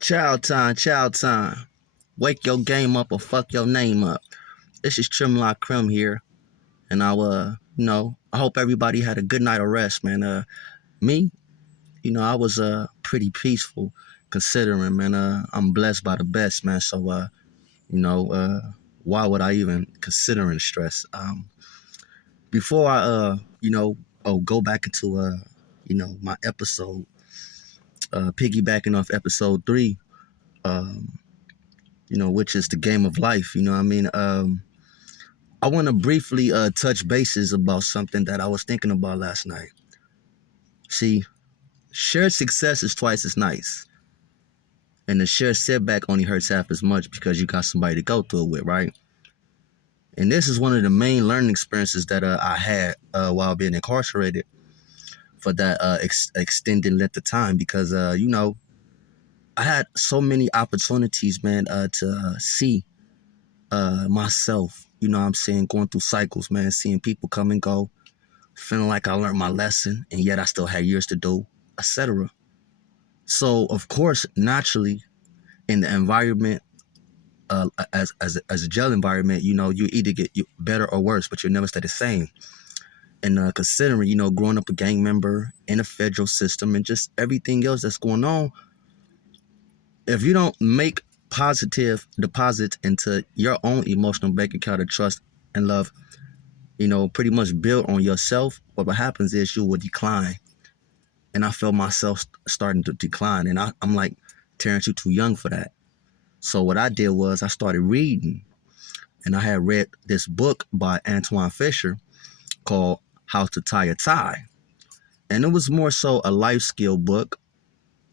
Chow time, chow time. Wake your game up or fuck your name up. This is Trimlock Krim here, and I hope everybody had a good night of rest, man. Me, I was pretty peaceful, considering, man. I'm blessed by the best, man. So, you know, uh, why would I even considering stress? Before I, go back into my episode, piggybacking off episode 3, um, which is the game of life. You know what I mean? I want to briefly touch bases about something that I was thinking about last night. See, shared success is twice as nice, and the shared setback only hurts half as much because you got somebody to go through it with, right? And this is one of the main learning experiences that I had while being incarcerated for that extended length of time because, I had so many opportunities, man, to see myself, you know what I'm saying, going through cycles, man, seeing people come and go, feeling like I learned my lesson, and yet I still had years to do, etc. So, of course, naturally, in the environment, as a jail environment, you either get better or worse, but you'll never stay the same. And considering, growing up a gang member in a federal system and just everything else that's going on, if you don't make positive deposits into your own emotional bank account of trust and love, pretty much build on yourself, what happens is you will decline. And I felt myself starting to decline. And I'm like, Terrence, you're too young for that. So what I did was I started reading. And I had read this book by Antoine Fisher called How to Tie a Tie. And it was more so a life skill book.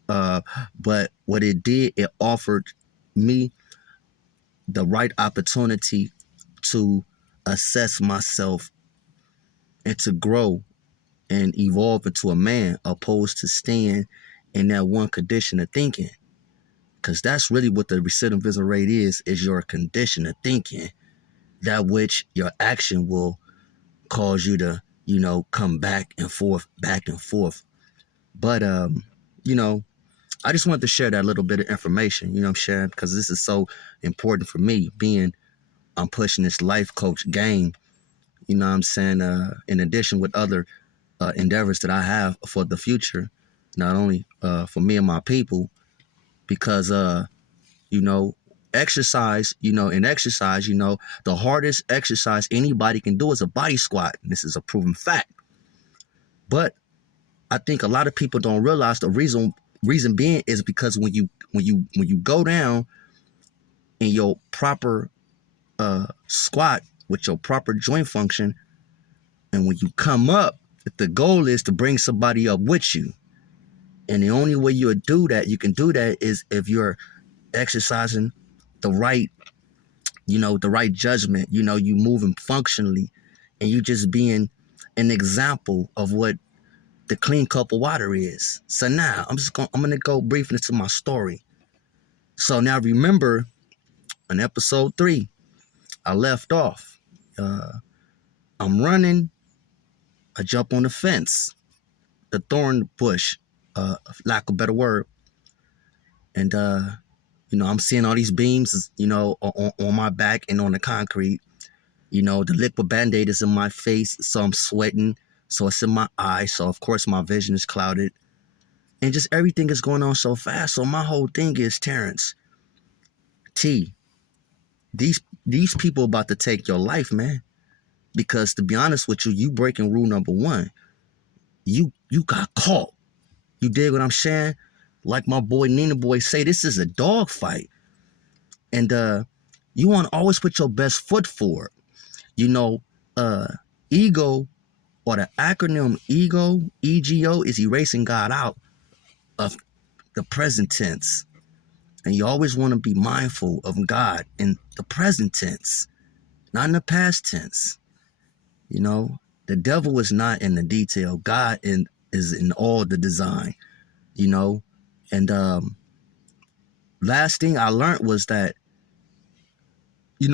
But what it did, it offered me the right opportunity to assess myself and to grow and evolve into a man, opposed to staying in that one condition of thinking. Because that's really what the recidivism rate is your condition of thinking, that which your action will cause you to, come back and forth, back and forth. But, I just wanted to share that little bit of information, I'm sharing, because this is so important for me, being I'm pushing this life coach game, I'm saying, in addition with other endeavors that I have for the future, not only for me and my people, because you know, exercise, in exercise, the hardest exercise anybody can do is a body squat. And this is a proven fact. But I think a lot of people don't realize the reason being is because when you go down in your proper squat with your proper joint function, and when you come up, the goal is to bring somebody up with you. And the only way you can do that is if you're exercising the right, the right judgment, you moving functionally and you just being an example of what the clean cup of water is. So now I'm gonna go briefly into my story. So now remember in episode 3, I left off. I'm running, I jump on the fence, the thorn bush, lack of a better word. And I'm seeing all these beams, on my back and on the concrete. The liquid Band-Aid is in my face, so I'm sweating. So it's in my eyes. So, of course, my vision is clouded. And just everything is going on so fast. So my whole thing is, Terrence, T, these people about to take your life, man. Because to be honest with you, you breaking rule number 1. You got caught. You dig what I'm saying? Like my boy Nina Boy say, this is a dog fight. And you want to always put your best foot forward. Uh, ego, or the acronym EGO, is erasing God out of the present tense. And you always want to be mindful of God in the present tense, not in the past tense. The devil is not in the detail. God is in all the design, And last thing I learned was that, you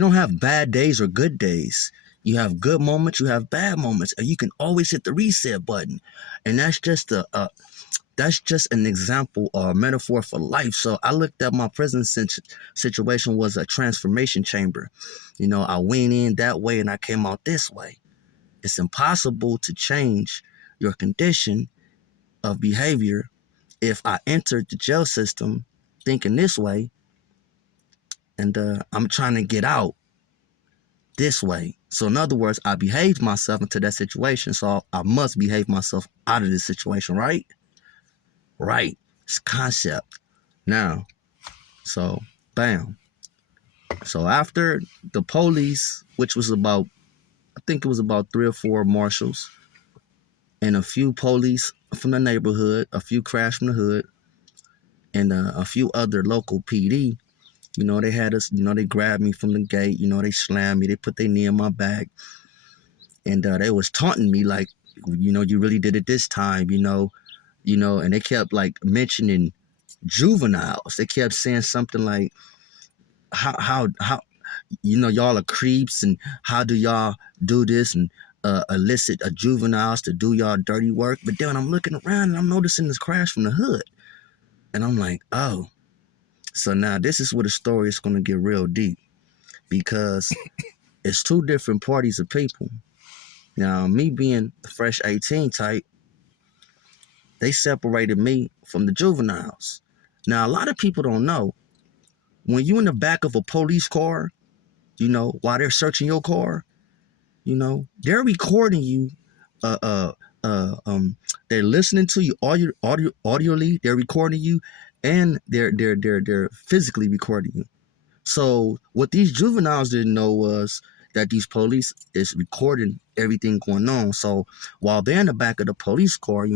don't have bad days or good days. You have good moments, you have bad moments, and you can always hit the reset button. And that's just an example or a metaphor for life. So I looked at my prison situation was a transformation chamber. You know, I went in that way and I came out this way. It's impossible to change your condition of behavior if I entered the jail system thinking this way and I'm trying to get out this way. So in other words, I behaved myself into that situation, so I must behave myself out of this situation, right? Right. It's concept. Now, so bam. So after the police, which was about, I think it was about 3 or 4 marshals and a few police from the neighborhood, a few crash from the hood, and a few other local PD. You know, they had us, you know, they grabbed me from the gate, you know, they slammed me, they put their knee in my back, and they was taunting me like, you know, you really did it this time, and they kept like mentioning juveniles. They kept saying something like, how y'all are creeps, and how do y'all do this and elicit a juveniles to do y'all dirty work. But then I'm looking around and I'm noticing this crash from the hood, and I'm like, oh, so now this is where the story is going to get real deep, because it's 2 different parties of people. Now, me being the fresh 18 type, they separated me from the juveniles. Now, a lot of people don't know, when you in the back of a police car, while they're searching your car, they're recording you. Uh, uh, they're listening to you audioly. They're recording you, and they're physically recording you. So what these juveniles didn't know was that these police is recording everything going on. So while they're in the back of the police car,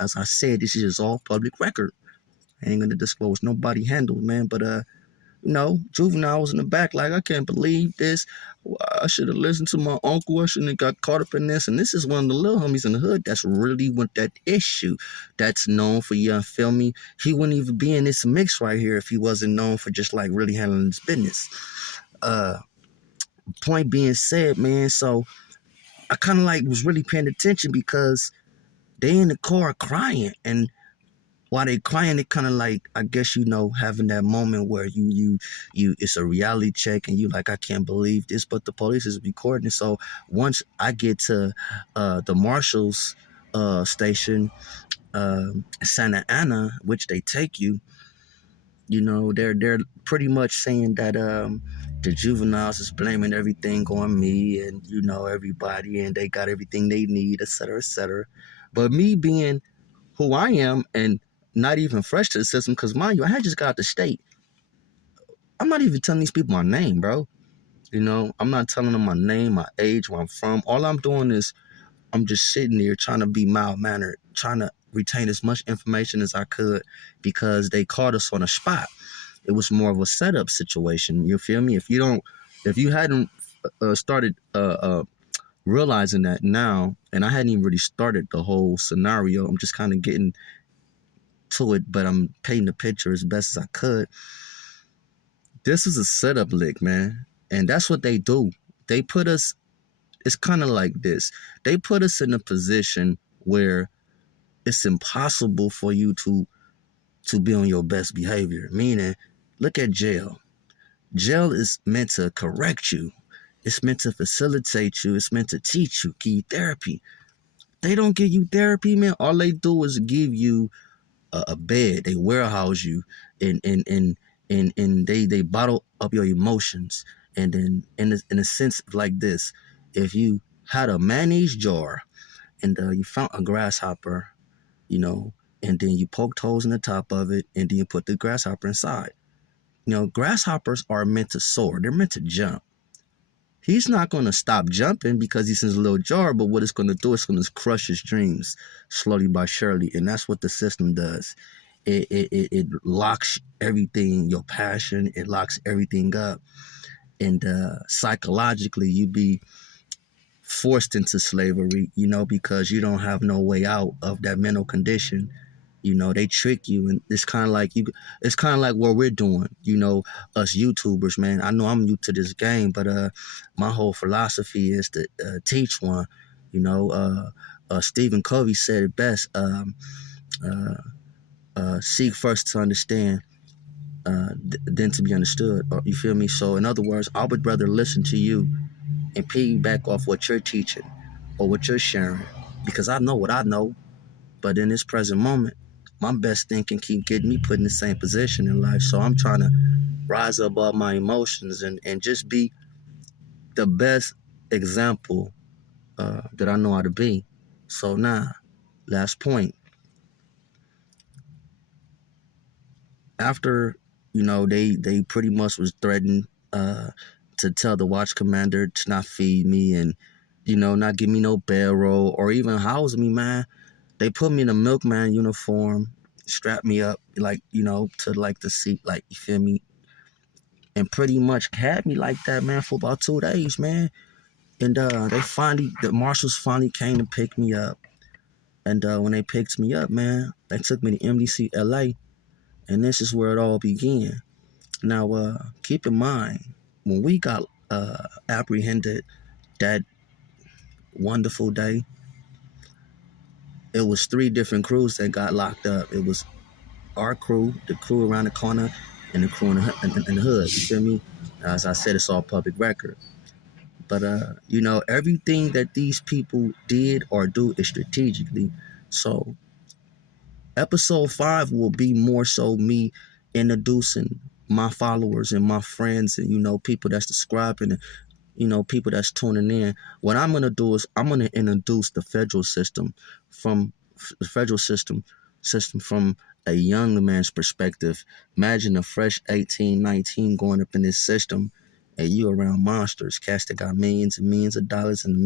as I said, this is all public record. I ain't gonna disclose nobody handled, man, but Juvenile was in the back like, I can't believe this. I should have listened to my uncle. I shouldn't have got caught up in this. And this is one of the little homies in the hood that's really with that issue, that's known for, you feel me? He wouldn't even be in this mix right here if he wasn't known for just like really handling his business. Point being said, man, so I kind of like was really paying attention because they in the car crying, and while they crying, it kind of like, I guess, having that moment where you it's a reality check, and you like, I can't believe this, but the police is recording. So once I get to the marshal's station, Santa Ana, which they take you, they're pretty much saying that the juveniles is blaming everything on me, and everybody, and they got everything they need, etc., etc. But me being who I am, and not even fresh to the system, because mind you, I had just got out the state. I'm not even telling these people my name, bro. I'm not telling them my name, my age, where I'm from. All I'm doing is I'm just sitting there trying to be mild-mannered, trying to retain as much information as I could, because they caught us on a spot. It was more of a setup situation. You feel me? If you hadn't started realizing that now, and I hadn't even really started the whole scenario, I'm just kind of getting to it, but I'm painting the picture as best as I could. This is a setup lick, man. And that's what they do. They put us, it's kind of like this. They put us in a position where it's impossible for you to be on your best behavior. Meaning, look at jail. Jail is meant to correct you. It's meant to facilitate you. It's meant to teach you, give you therapy. They don't give you therapy, man. All they do is give you a bed. They warehouse you, and they bottle up your emotions. And then in a sense like this, if you had a mayonnaise jar and you found a grasshopper, and then you poked holes in the top of it, and then you put the grasshopper inside. Grasshoppers are meant to soar. They're meant to jump. He's not going to stop jumping because he's in his little jar, but what it's going to do is going to crush his dreams slowly but surely. And that's what the system does. It locks everything, your passion, it locks everything up. And psychologically, you be forced into slavery, because you don't have no way out of that mental condition, They trick you, and it's kind of like it's kind of like what we're doing, us YouTubers, man. I know I'm new to this game, but my whole philosophy is to teach one. Stephen Covey said it best. Uh, Seek first to understand, than to be understood. Or, you feel me? So, in other words, I would rather listen to you and piggyback off what you're teaching or what you're sharing, because I know what I know. But in this present moment, my best thing can keep getting me put in the same position in life. So I'm trying to rise above my emotions and just be the best example that I know how to be. So now, last point. After they pretty much was threatened to tell the watch commander to not feed me and not give me no barrel or even house me, man. They put me in a milkman uniform, strapped me up like to like the seat, like, you feel me, and pretty much had me like that, man, for about 2 days, man. And the marshals finally came to pick me up. And when they picked me up, man, they took me to MDC LA, and this is where it all began. Now, keep in mind, when we got apprehended that wonderful day, it was 3 different crews that got locked up. It was our crew, the crew around the corner, and the crew in the hood. You feel me? As I said, it's all public record. But everything that these people did or do is strategically. So episode 5 will be more so me introducing my followers and my friends and people that's subscribing and people that's tuning in. What I'm gonna do is I'm gonna introduce the federal system from the federal system from a young man's perspective. Imagine a fresh 18, 19 going up in this system, and you around monsters, cats that got millions and millions of dollars and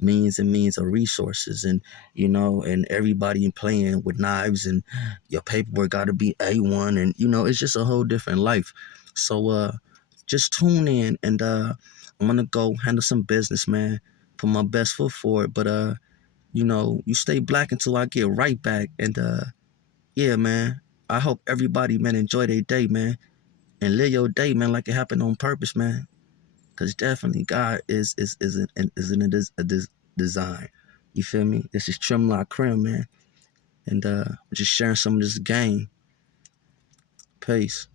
millions and millions of resources, and and everybody playing with knives, and your paperwork got to be A1, and it's just a whole different life. So just tune in, and I'm gonna go handle some business, man. Put my best foot forward. But you stay black until I get right back. And yeah, man. I hope everybody, man, enjoy their day, man. And live your day, man, like it happened on purpose, man. Cause definitely God is in a design. You feel me? This is Trim La Creme, man. And just sharing some of this game. Peace.